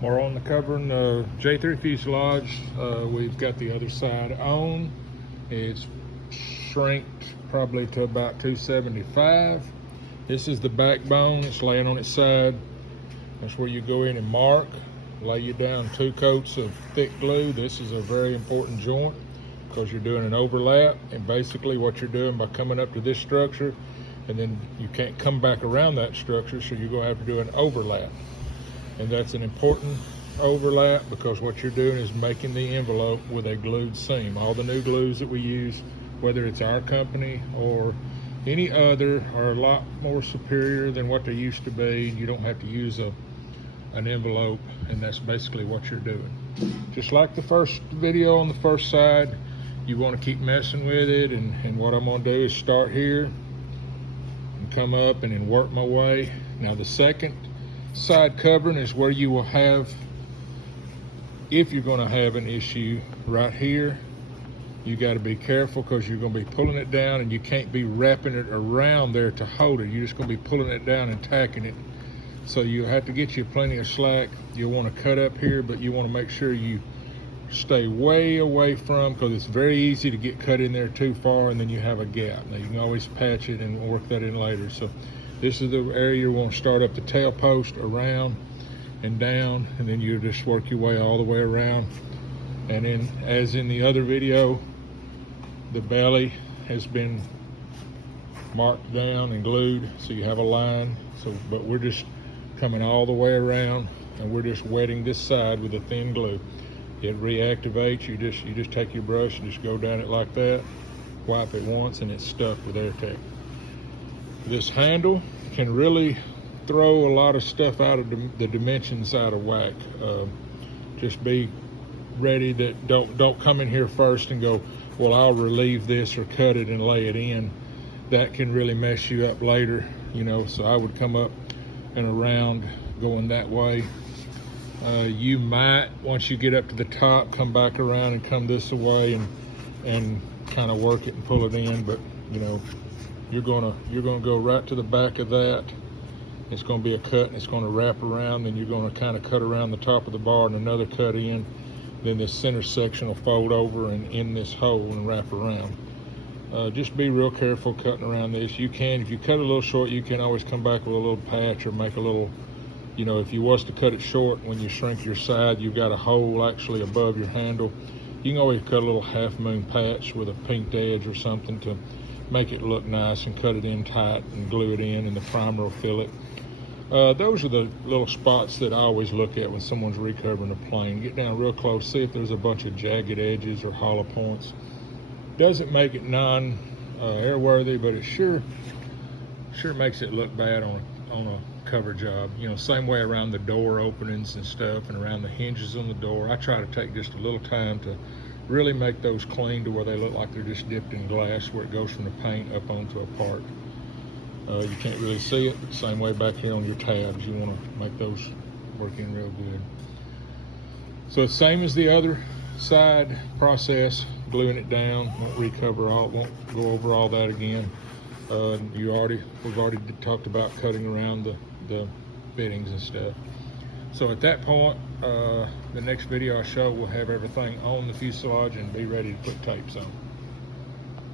We're on the covering J3 fuselage. We've got the other side on. It's shrinked probably to about 275. This is the backbone. It's laying on its side. That's where you go in and mark. Lay you down 2 coats of thick glue. This is a very important joint because you're doing an overlap, and basically what you're doing by coming up to this structure, and then you can't come back around that structure, so you're going to have to do an overlap. And that's an important overlap because what you're doing is making the envelope with a glued seam. All the new glues that we use, whether it's our company or any other, are a lot more superior than what they used to be. You don't have to use an envelope, and that's basically what you're doing. Just like the first video on the first side, you want to keep messing with it, and what I'm going to do is start here and come up and then work my way. Now the second side covering is where you will have, if you're going to have an issue right here, you got to be careful because you're going to be pulling it down, and you can't be wrapping it around there to hold it. You're just going to be pulling it down and tacking it. So you have to get you plenty of slack. You'll want to cut up here, but you want to make sure you stay way away from, because it's very easy to get cut in there too far and then you have a gap. Now you can always patch it and work that in later. So this is the area you want to start up the tail post, around and down, and then you just work your way all the way around. And then, as in the other video, the belly has been marked down and glued, so you have a line. So, but we're just coming all the way around, and we're just wetting this side with a thin glue. It reactivates. You just take your brush and just go down it like that, wipe it once, and it's stuck with AirTech. This handle can really throw a lot of stuff out of the dimensions out of whack. Just be ready that don't come in here first and go, well, I'll relieve this or cut it and lay it in. That can really mess you up later, you know. So I would come up and around going that way. You might, once you get up to the top, come back around and come this way and kind of work it and pull it in. But you know, you're gonna go right to the back of that. It's gonna be a cut, and it's gonna wrap around. Then you're gonna kind of cut around the top of the bar and another cut in. Then this center section will fold over and in this hole and wrap around. Just be real careful cutting around this. You can, if you cut a little short, you can always come back with a little patch or make a little, you know, if you was to cut it short, when you shrink your side, you've got a hole actually above your handle. You can always cut a little half moon patch with a pinked edge or something to make it look nice, and cut it in tight and glue it in, and the primer will fill it. Those are the little spots that I always look at when someone's recovering a plane. Get down real close, see if there's a bunch of jagged edges or hollow points. Doesn't make it non-airworthy, but it sure makes it look bad on a cover job. You know, same way around the door openings and stuff, and around the hinges on the door. I try to take just a little time to really make those clean to where they look like they're just dipped in glass, where it goes from the paint up onto a part. You can't really see it, but same way back here on your tabs. You want to make those work in real good. So it's same as the other side process, gluing it down. Won't go over all that again. We've already talked about cutting around the fittings and stuff. So at that point, the next video I show will have everything on the fuselage and be ready to put tapes on.